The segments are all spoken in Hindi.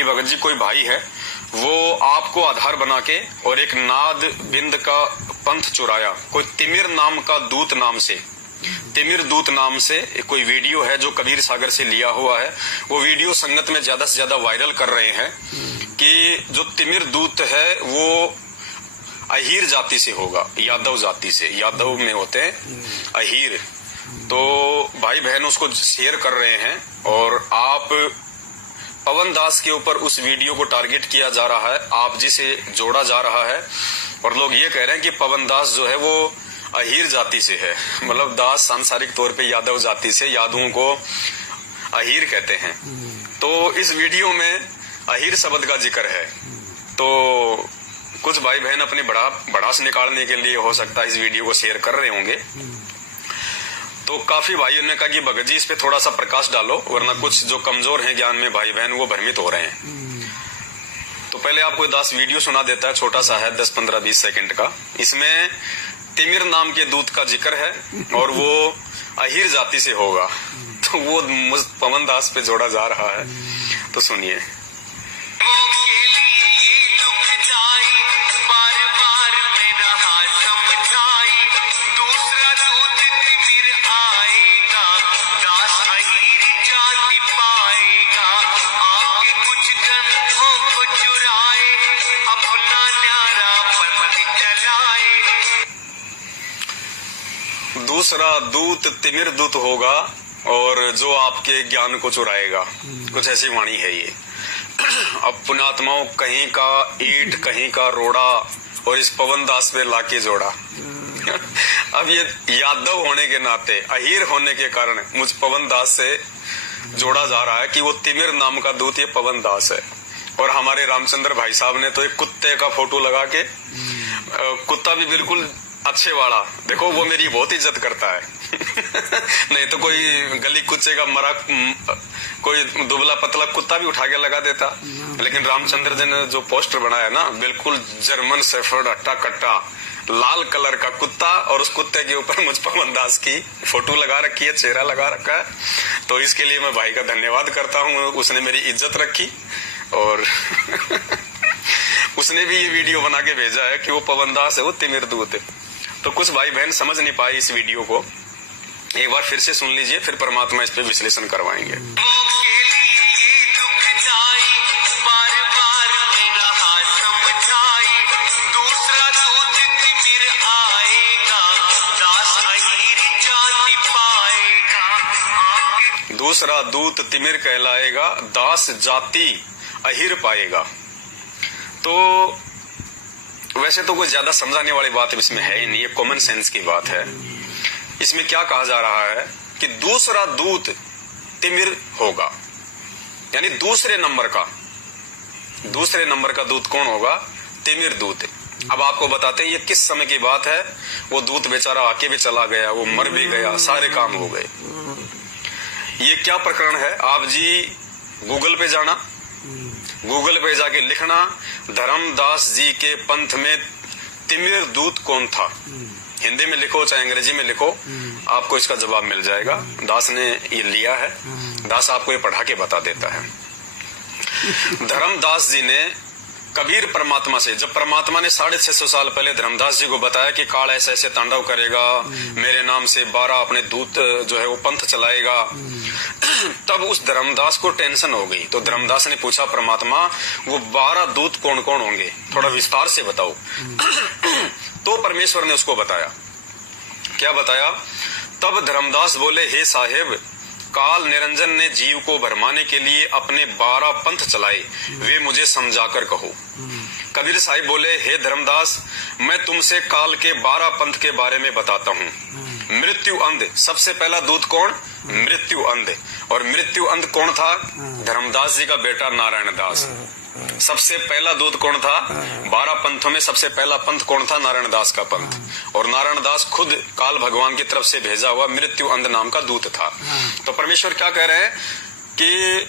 कि भगत जी कोई भाई है, वो आपको आधार बना के और एक नाद बिंद का पंथ चुराया, कोई तिमिर नाम का दूत नाम से, तिमिर दूत नाम से कोई वीडियो है जो कबीर सागर से लिया हुआ है। वो वीडियो संगत में ज्यादा से ज्यादा वायरल कर रहे हैं कि जो तिमिर दूत है वो अहीर जाति से होगा, यादव जाति से, यादव में होते हैं अहीर। तो भाई बहन उसको शेयर कर रहे हैं और आप पवन दास के ऊपर उस वीडियो को टारगेट किया जा रहा है, आप जी से जोड़ा जा रहा है और लोग ये कह रहे हैं कि पवन दास जो है वो अहीर जाति से है, मतलब दास सांसारिक तौर पे यादव जाति से, यादवों को अहीर कहते हैं। तो इस वीडियो में अहीर शब्द का जिक्र है। तो कुछ भाई बहन अपनी भड़ास निकालने के लिए हो सकता है इस वीडियो को शेयर कर रहे होंगे। तो काफी भाइयों ने कहा कि भगत जी इस पे थोड़ा सा प्रकाश डालो, वरना कुछ जो कमजोर हैं ज्ञान में भाई बहन वो भ्रमित हो रहे हैं। तो पहले आपको दास वीडियो सुना देता है, छोटा सा है 10, 15, 20 सेकंड का। इसमें तिमिर नाम के दूत का जिक्र है और वो अहीर जाति से होगा, तो वो पवन दास पे जोड़ा जा रहा है। तो सुनिए। दूसरा दूत तिमिर दूत होगा और जो आपके ज्ञान को चुराएगा, कुछ ऐसी वाणी है ये। अब पुण्यात्माओं कहीं का ईंट कहीं का रोड़ा और इस पवन दास पे लाके जोड़ा। अब ये यादव होने के नाते, अहीर होने के कारण मुझ पवन दास से जोड़ा जा रहा है कि वो तिमिर नाम का दूत ये पवन दास है। और हमारे रामचंद्र भाई साहब ने तो एक कुत्ते का फोटो लगा के, कुत्ता भी बिल्कुल अच्छे वाला, देखो वो मेरी बहुत इज्जत करता है। नहीं तो कोई गली कुत्ते का मरा, कोई दुबला पतला कुत्ता भी उठा के लगा देता। लेकिन रामचंद्र जी ने जो पोस्टर बनाया ना, बिल्कुल जर्मन शेफर्ड हट्टा कट्टा लाल कलर का कुत्ता, और उस कुत्ते के ऊपर मुझ पवन दास की फोटो लगा रखी है, चेहरा लगा रखा है। तो इसके लिए मैं भाई का धन्यवाद करता हूँ, उसने मेरी इज्जत रखी और उसने भी ये वीडियो बना के भेजा है कि वो पवन दास है, वो तिमिर दूत है। तो कुछ भाई बहन समझ नहीं पाए इस वीडियो को, एक बार फिर से सुन लीजिए, फिर परमात्मा इस पे विश्लेषण करवाएंगे। दूसरा दूत तिमिर कहलाएगा, दास जाति अहीर पाएगा। तो वैसे तो कोई ज्यादा समझाने वाली बात इसमें है ही नहीं, ये कॉमन सेंस की बात है। इसमें क्या कहा जा रहा है कि दूसरा दूत तिमिर होगा, यानी दूसरे नंबर का दूत कौन होगा? तिमिर दूत। अब आपको बताते हैं ये किस समय की बात है। वो दूत बेचारा आके भी चला गया, वो मर भी गया, सारे काम हो गए। ये क्या प्रकरण है? आप जी गूगल पे जाना, गूगल पे जाके लिखना धर्मदास जी के पंथ में तिमिर दूत कौन था। हिंदी में लिखो चाहे अंग्रेजी में लिखो, आपको इसका जवाब मिल जाएगा। दास ने ये लिया है, दास आपको ये पढ़ा के बता देता है। धर्मदास जी ने कबीर परमात्मा से, जब परमात्मा ने 650 साल पहले धर्मदास जी को बताया कि काल ऐसे ऐसे तांडव करेगा, मेरे नाम से 12 अपने दूत जो है वो पंथ चलाएगा, तब उस धर्मदास को टेंशन हो गई। तो धर्मदास ने पूछा परमात्मा, वो 12 दूत कौन कौन होंगे, थोड़ा विस्तार से बताओ। तो परमेश्वर ने उसको बताया। क्या बताया? तब धर्मदास बोले, हे साहेब, काल निरंजन ने जीव को भरमाने के लिए अपने 12 पंथ चलाए, वे मुझे समझाकर कहो। कबीर साहिब बोले, हे धर्मदास, मैं तुमसे काल के 12 पंथ के बारे में बताता हूँ। मृत्यु अंध, सबसे पहला दूत कौन? मृत्यु अंध। और मृत्यु अंध कौन था? धर्मदास जी का बेटा नारायण दास। सबसे पहला दूत कौन था? 12 पंथों में सबसे पहला पंथ कौन था? नारायण दास का पंथ। और नारायण दास खुद काल भगवान की तरफ से भेजा हुआ मृत्यु अंध नाम का दूत था। तो परमेश्वर क्या कह रहे हैं कि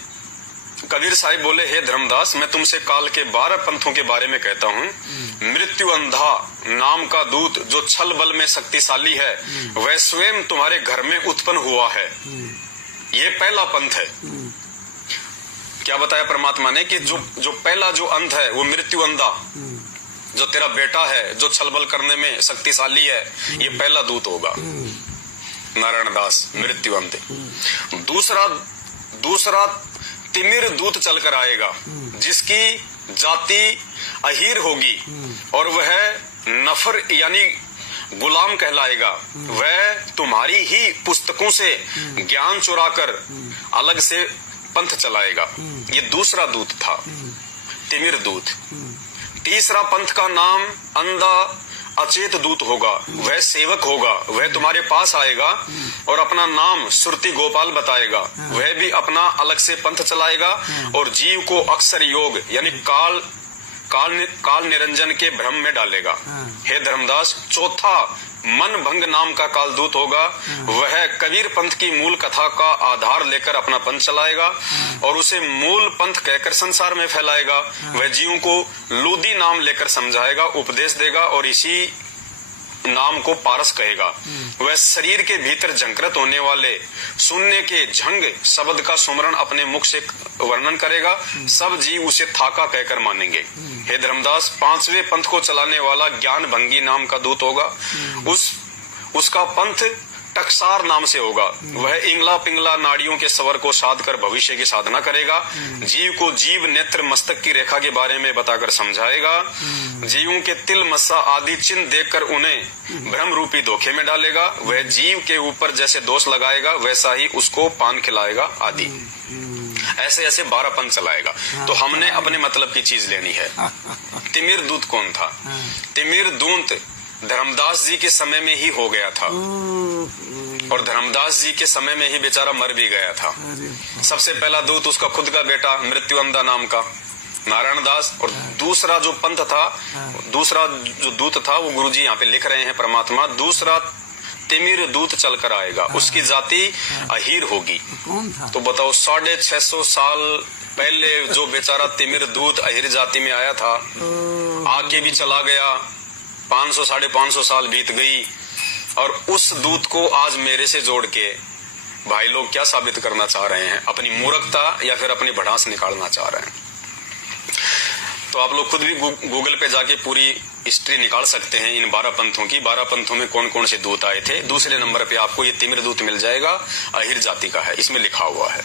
कबीर साहिब बोले, हे धर्मदास, मैं तुमसे काल के 12 पंथों के बारे में कहता हूँ। मृत्यु अंधा नाम का दूत जो छल बल में शक्तिशाली है, वह स्वयं तुम्हारे घर में उत्पन्न हुआ है। ये पहला पंथ है। क्या बताया परमात्मा ने कि जो पहला जो अंध है वो मृत्यु अंधा, जो तेरा बेटा है जो छलबल करने में शक्तिशाली है, ये पहला दूत होगा नारायण दास, मृत्यु अंध। दूसरा तिमिर दूत चलकर आएगा जिसकी जाति अहीर होगी और वह नफर यानी गुलाम कहलाएगा। वह तुम्हारी ही पुस्तकों से ज्ञान चुराकर अलग से पंथ चलाएगा। ये दूसरा दूत था, तिमिर दूत। तीसरा पंथ का नाम अंधा अचेत दूत होगा। वह सेवक होगा, वह तुम्हारे पास आएगा और अपना नाम सुरती गोपाल बताएगा। वह भी अपना अलग से पंथ चलाएगा और जीव को अक्सर योग यानी काल निरंजन के भ्रम में डालेगा। हे धर्मदास, चौथा मन भंग नाम का कालदूत होगा। वह कबीर पंथ की मूल कथा का आधार लेकर अपना पंथ चलाएगा और उसे मूल पंथ कहकर संसार में फैलाएगा। वह जीवों को लूदी नाम लेकर समझाएगा, उपदेश देगा और इसी नाम को पारस कहेगा। वह शरीर के भीतर झंकृत होने वाले शून्य के झंग शब्द का सुमरण अपने मुख से वर्णन करेगा। सब जीव उसे थाका कहकर मानेंगे। हे धर्मदास, पांचवें पंथ को चलाने वाला ज्ञान भंगी नाम का दूत होगा। उसका पंथ टकसार नाम से होगा। वह इंगला पिंगला नाड़ियों के स्वर को साध कर भविष्य की साधना करेगा। जीव को जीव नेत्र मस्तक की रेखा के बारे में बताकर समझाएगा। जीवों के तिल मस्सा आदि चिन्ह देखकर उन्हें भ्रम रूपी धोखे में डालेगा। वह जीव के ऊपर जैसे दोष लगाएगा वैसा ही उसको पान खिलाएगा आदि। ऐसे ऐसे 12 पंथ चलाएगा। तो हमने अपने मतलब की चीज लेनी है। तिमिर दूत कौन था? तिमिर दूत धर्मदास जी के समय में ही हो गया था और धर्मदास जी के समय में ही बेचारा मर भी गया था। सबसे पहला दूत उसका खुद का बेटा मृत्यु अंधा नाम का नारायण दास, और दूसरा जो पंथ था, दूसरा जो दूत था वो गुरुजी यहाँ पे लिख रहे हैं परमात्मा, दूसरा तिमिर दूत चलकर आएगा। उसकी जाति अहीर होगी। तो बताओ 650 साल पहले जो बेचारा तिमिर दूत अहीर जाति में आया था, आके भी चला गया, 500 साढ़े 500 साल बीत गई और उस दूत को आज मेरे से जोड़ के भाई लोग क्या साबित करना चाह रहे हैं? अपनी मूर्खता या फिर अपनी भड़ास निकालना चाह रहे हैं। तो आप लोग खुद भी गूगल पे जाके पूरी हिस्ट्री निकाल सकते हैं इन 12 पंथों की। 12 पंथों में कौन कौन से दूत आए थे। दूसरे नंबर पे आपको ये तिमिर दूत मिल जाएगा, अहीर जाति का है, इसमें लिखा हुआ है।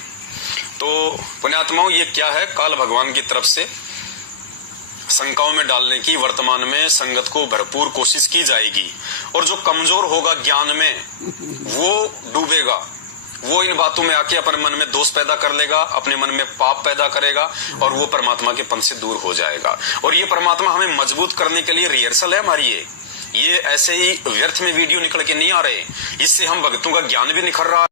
तो पुण्यात्माओं, ये क्या है? काल भगवान की तरफ से शंकाओं में डालने की वर्तमान में संगत को भरपूर कोशिश की जाएगी। और जो कमजोर होगा ज्ञान में वो डूबेगा, वो इन बातों में आके अपने मन में दोष पैदा कर लेगा, अपने मन में पाप पैदा करेगा और वो परमात्मा के पंथ से दूर हो जाएगा। और ये परमात्मा हमें मजबूत करने के लिए रिहर्सल है हमारी। ये ऐसे ही व्यर्थ में वीडियो निकल के नहीं आ रहे। इससे हम भक्तों का ज्ञान भी निखर रहा है।